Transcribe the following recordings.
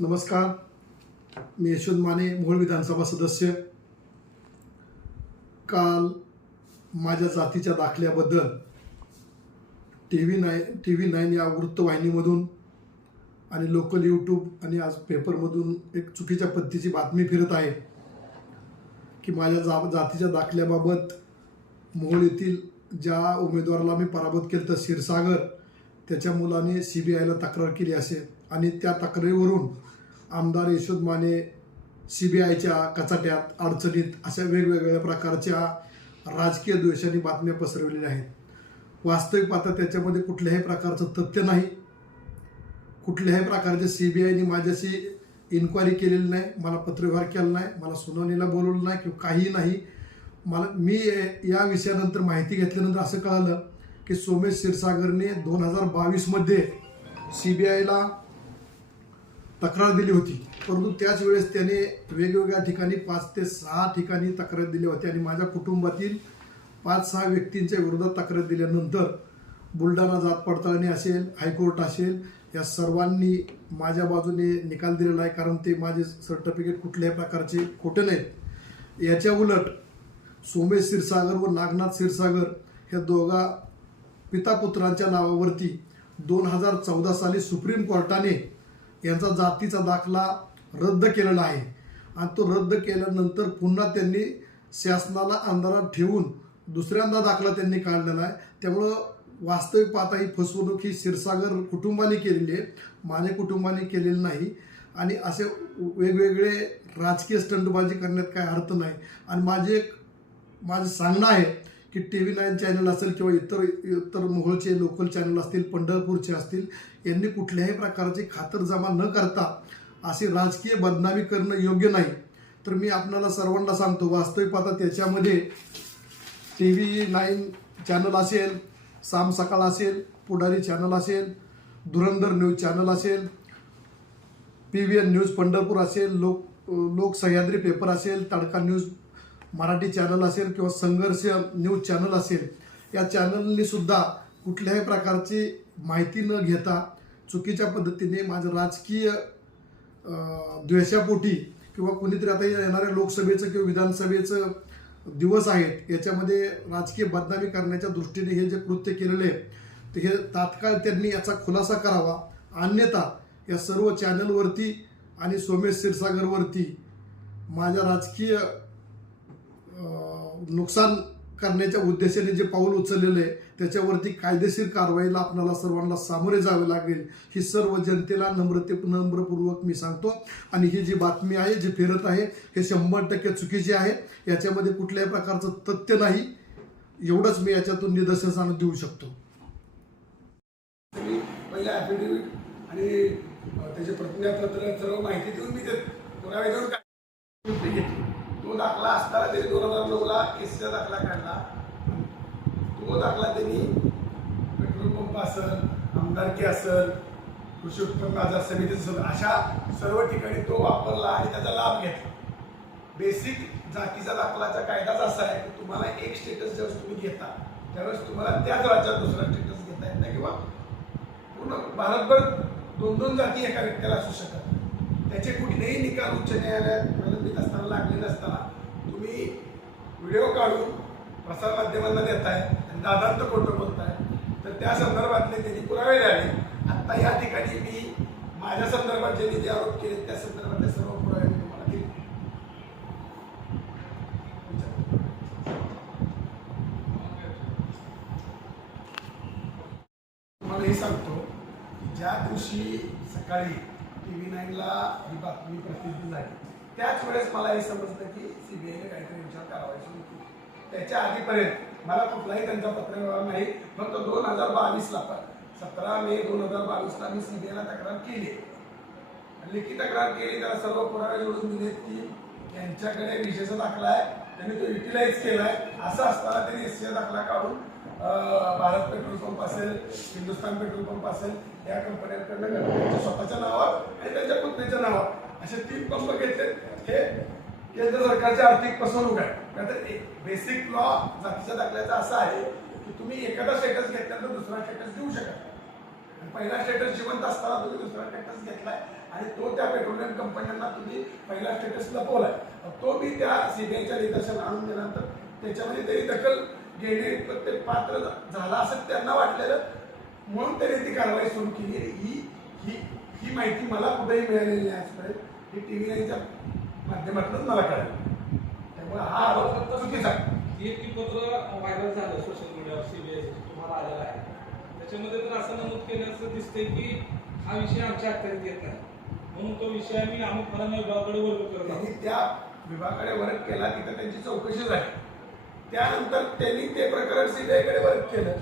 नमस्कार. मी यशवंत माने मूळ विधानसभा सदस्य. काल माझ्या जातीच्या दाखल्याबद्दल टी व्ही नाय टी व्ही नाईन या वृत्तवाहिनीमधून आणि लोकल यूट्यूब आणि आज पेपरमधून एक चुकीच्या पद्धतीची बातमी फिरत आहे की माझ्या जा जातीच्या दाखल्याबाबत मोहोळ येथील ज्या उमेदवाराला मी पराभूत केलं तर क्षीरसागर त्याच्या मुलाने सी बी आयला तक्रार केली असेल आणि त्या तक्रारीवरून आमदार यशोद माने सी बी आयच्या कचाट्यात अडचणीत अशा वेगवेगळ्या प्रकारच्या राजकीय द्वेषाने बातम्या पसरवलेल्या आहेत. वास्तविक पाहता त्याच्यामध्ये कुठल्याही प्रकारचं तथ्य नाही. कुठल्याही प्रकारचे सी बी आयने माझ्याशी इन्क्वायरी केलेली नाही मला पत्रव्यवहार केला नाही मला सुनावणीला बोलवलं नाही किंवा काही नाही. मला मी या विषयानंतर माहिती घेतल्यानंतर असं कळालं की सोमेश क्षीरसागरने दोन हजार बावीसमध्ये सी बी आयला तक्रार दिली होती. परंतु त्याच वेळेस त्याने वेगवेगळ्या ठिकाणी पाच ते सहा ठिकाणी तक्रार दिल्या होत्या आणि माझ्या कुटुंबातील पाच सहा व्यक्तींच्या विरोधात तक्रार दिल्यानंतर बुलढाणा जात पडताळणी असेल हायकोर्ट असेल या सर्वांनी माझ्या बाजूने निकाल दिलेला आहे. कारण ते माझे सर्टिफिकेट कुठल्याही प्रकारचे खोटे नाहीत. याच्या उलट सोमेश क्षीरसागर व नागनाथ क्षीरसागर ह्या दोघा पिता पुत्रांच्या नावावरती दोन हजार चौदा साली सुप्रीम कोर्टाने यांचा जातीचा दाखला रद्द केलेला आहे. आणि तो रद्द केल्यानंतर पुन्हा त्यांनी शासनाला अंधारात ठेवून दुसऱ्यांदा दाखला त्यांनी काढलेला आहे. त्यामुळं वास्तविक पाहता ही फसवणूक ही क्षीरसागर कुटुंबाने केलेली आहे. माझ्या कुटुंबाने केलेली नाही. आणि असे वेगवेगळे राजकीय स्टंटबाजी करण्यात काय अर्थ नाही. आणि माझे एक माझं सांगणं आहे की टी व्ही नाईन चॅनल असेल किंवा इतर इतर मोहोळचे लोकल चॅनल असतील पंढरपूरचे असतील यांनी कुठल्याही प्रकारची खातरजमा न करता अशी राजकीय बदनामी करणं योग्य नाही. तर मी आपणाला सर्वांना सांगतो वास्तविक पाहता त्याच्यामध्ये टी व्ही नाईन चॅनल असेल साम सकाळ असेल पुढारी चॅनल असेल धुरंधर न्यूज चॅनल असेल P V N news Pandharpur असेल लोक लोक सह्याद्री पेपर असेल तडका न्यूज मराठी चॅनल असेल किंवा संघर्ष न्यूज चॅनल असेल या चॅनलनी सुद्धा कुठल्याही प्रकारची माहिती न घेता चुकीच्या पद्धतीने माझं राजकीय द्वेषापोटी किंवा कुणीतरी आता येणाऱ्या लोकसभेचं किंवा विधानसभेचं दिवस आहेत याच्यामध्ये राजकीय बदनामी करण्याच्या दृष्टीने हे जे कृत्य केलेले आहे ते हे तात्काळ त्यांनी याचा खुलासा करावा. अन्यथा या सर्व चॅनलवरती आणि सोमेश क्षीरसागरवरती माझ्या राजकीय नुकसान करण्याच्या उद्देशाने जे पाऊल उचललेलं आहे त्याच्यावरती कायदेशीर कारवाईला आपल्याला सर्वांना सामोरे जावे लागेल ही सर्व जनतेला नम्रते नम्रपूर्वक मी सांगतो. आणि ही जी बातमी आहे जी फिरत आहे हे शंभर टक्के चुकीची आहे. याच्यामध्ये कुठल्याही प्रकारचं तथ्य नाही. एवढंच मी याच्यातून निदर्शनानं देऊ शकतो. मी पहिले आणि त्याचे प्रतिज्ञापत्र सर्व माहिती देऊन मी पुरावे देऊन तो दाखला असताना त्यांनी दोन हजार नऊला एसचा दाखला काढला. तो दाखला त्यांनी पेट्रोल पंप असेल आमदारकी असेल कृषी उत्पन्न बाजार समिती असेल अशा सर्व ठिकाणी तो वापरला आणि त्याचा लाभ घेतला. बेसिक जातीचा दाखलाचा कायदाच असा आहे की तुम्हाला एक स्टेटस ज्यावेळेस तुम्ही घेता त्यावेळेस तुम्हाला त्याच राज्यात दुसरा स्टेटस घेता येत नाही किंवा पूर्ण भारतभर दोन दोन जाती एका व्यक्तीला असू शकत त्याचे कुठलेही निकाल उच्च न्यायालयात प्रलंबित असताना लागले नसताना तुम्ही व्हिडिओ काढून प्रसारमाध्यमांना देत आहे आणि दादांत खोटं आहे तर त्या संदर्भातले त्यांनी पुरावे द्यावे. आत्ता या ठिकाणी मी माझ्या संदर्भात ज्यांनी जे आरोप केले त्या संदर्भातले सर्व पुरावे मी तुम्हाला दिले. तुम्हाला हे सांगतो की ज्या दिवशी सकाळी टी व्ही नाईनला ही बातमी प्रसिद्ध झाली त्याच वेळेस मला हे समजलं की सी बी विचार कारवाई त्याच्या आधीपर्यंत मला कुठलाही त्यांचा पत्रव्यवहार नाही फक्त दोन हजार बावीसला पण. सतरा मे दोन हजार बावीसला मी सीबीआयला तक्रार केली. लेखी तक्रार केली त्याला सर्व पुरावे जोडून दिलेत की यांच्याकडे विजेचा दाखला आहे त्यांनी तो युटिलाइज केलाय. असं असताना त्यांनी एस दाखला काढून भारत पेट्रोल पंप असेल हिंदुस्थान पेट्रोल पंप असेल या कंपन्यांकडनं स्वतःच्या नावावर आणि त्यांच्या पुतणीच्या नावावर असे तीन पंप घेतले हे केंद्र सरकारची आर्थिक फसवणूक आहे. तर बेसिक लॉ जातीच्या दाखल्याचा असा आहे की तुम्ही एखादा स्टेटस घेतल्यानंतर दुसरा स्टेटस देऊ शकत पहिला स्टेटस जिवंत असताना तुम्ही दुसरा स्टेटस घेतलाय आणि तो त्या पेट्रोलियम कंपन्यांना तुम्ही पहिला स्टेटस लपवलाय. तो मी त्या सीबीआयच्या निदर्शन आणून दिल्यानंतर त्याच्यामध्ये तरी दखल घेणे प्रत्येक पात्र झाला असं त्यांना वाटलेलं. म्हणून त्यांनी ती कारवाई सुरू केली. ही ही ही माहिती मला कुठेही मिळालेली नाही आजपर्यंत. ही टी व्ही नाईनच्या माध्यमातूनच मला कळाली. त्यामुळे हा आरोप चुकीचा पत्र व्हायरल झालं सोशल मीडियावर सीबीआय तुम्हाला आलेलं आहे. त्याच्यामध्ये तर असं नमूद केलं असं दिसतंय की हा विषय आमच्या अखत्यारीत येत नाही. म्हणून तो विषय आम्ही अमुक फलाना विभागाकडे वर्ग करत त्यांनी त्या विभागाकडे वर्ग केला तिथं त्यांची चौकशी झाली. त्यानंतर त्यांनी ते प्रकरण सीबीआयकडे वर्ग केलं.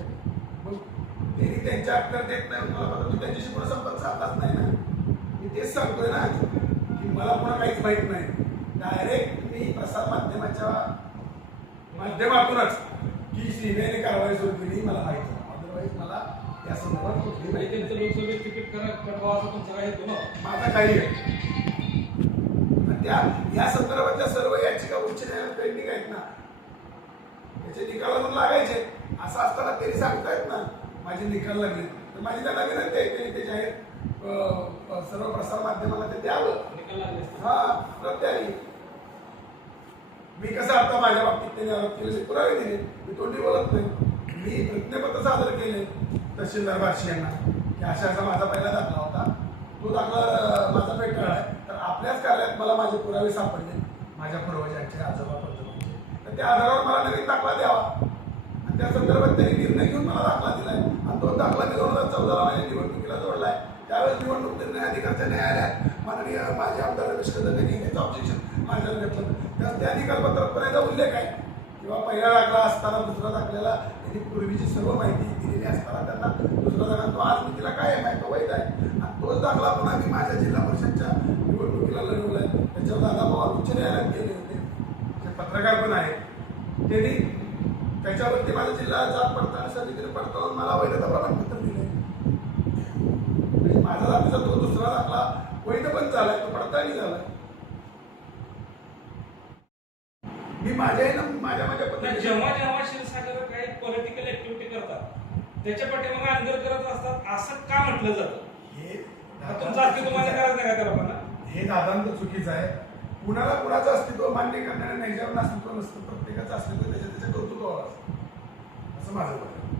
मग त्यांनी त्यांच्या अख्तर देत नाही मला त्यांच्याशी पुढे संपर्क साधलाच नाही ना. मी तेच सांगतोय ना. मला पुन्हा काहीच माहीत नाही. डायरेक्ट मी प्रसार माध्यमाच्या माध्यमातूनच की सीबीआयने कारवाई सुरू केली मला माहिती अदरवाईज मला या संदर्भात कुठली माहिती त्यांचं लोकसभेत तिकीट करा कटवा असा तुमचा काय हेतू ना? माझा काही आहे. त्या या संदर्भातल्या सर्व याचिका उच्च न्यायालयात पेंडिंग आहेत ना. त्याचे निकाल अजून लागायचे असं असताना त्यांनी सांगतायत ना माझे निकाल लागले. तर माझी त्यांना विनंती आहे त्यांनी ते जाहीर सर्व प्रसार माध्यमाला ते द्यावं. हा प्रत्यारी मी कसं आता माझ्या बाबतीत त्यांनी आरोप केले पुरावे दिले. मी तोंडी बोलत नाही मी प्रतिज्ञापत्र सादर केले तहसीलदार बार्शी यांना की अशा असा माझा पहिला दाखला होता. तो दाखला माझा फेटाळा आहे. तर आपल्याच कार्यात मला माझे पुरावे सापडले. माझ्या पूर्वजांचे आजोबा पंजोबांचे तर त्या आधारावर मला नवीन दाखला द्यावा. आणि त्या संदर्भात त्यांनी निर्णय घेऊन मला दाखला दिलाय. आणि तो दाखला मी दोन हजार चौदाला माझ्या निवडणुकीला जोडला त्यावेळेस निवडणूक निर्णय अधिकारच्या न्यायालयात माननीय माझे आमदार रमेश कदम यांनी घेतलं ऑब्जेक्शन माझ्यावर घेतलं त्या त्या निकालपत्रात पण याचा उल्लेख आहे किंवा पहिला दाखला असताना दुसरा दाखल्याला त्यांनी पूर्वीची सर्व माहिती दिलेली असताना त्यांना दुसरा दाखला तो आज मी तिला काय आहे माहिती वैध आहे. आणि तोच दाखला पण मी माझ्या जिल्हा परिषदच्या निवडणुकीला आहे त्याच्यावर दादा पवार उच्च न्यायालयात गेले होते. ते पत्रकार पण आहेत. त्यांनी त्याच्यावरती माझा जिल्हा जात पडताळणी समितीने पडताळून मला वैधता प्रमाणपत्र माझा जातीचा तो दुसरा दाखला वैध पण झालाय तो पडताळणी झालाय. मी माझ्या ह्यानं- माझ्या माझ्या तर पद्धतीने जेव्हा जेव्हा क्षीरसागर काही पॉलिटिकल ऍक्टिव्हिटी करतात त्याच्या पाठीमागे अंतर करत असतात असं का म्हटलं जातं? हे तुमचं अस्तित्व मान्य करायचं नाही का लोकांना हे दादांत चुकीचं आहे. कुणाला कुणाचं अस्तित्व मान्य करणाऱ्या न्यायावर अस्तित्व नसतं प्रत्येकाचं अस्तित्व त्याच्या त्याच्या कौतुकावर असतं. असं माझं मत आहे.